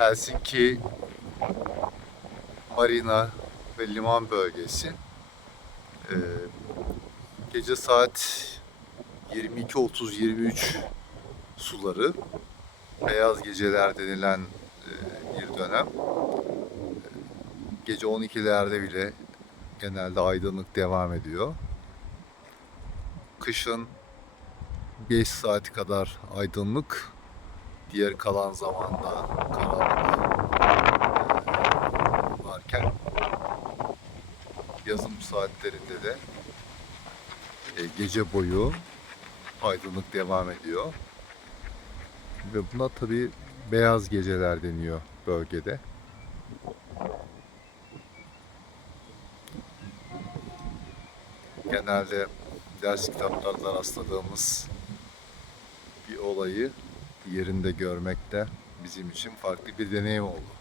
Helsinki marina ve liman bölgesi. Ee, gece saat 22.30-23 suları beyaz geceler denilen e, bir dönem. Gece 12'lerde bile genelde aydınlık devam ediyor. Kışın 5 saat kadar aydınlık, diğer kalan zamanda karanlık varken yazın bu saatlerinde de e, gece boyu aydınlık devam ediyor. Ve buna tabi beyaz geceler deniyor bölgede. Genelde ders kitaplarında rastladığımız bir olayı yerinde görmek de bizim için farklı bir deneyim oldu.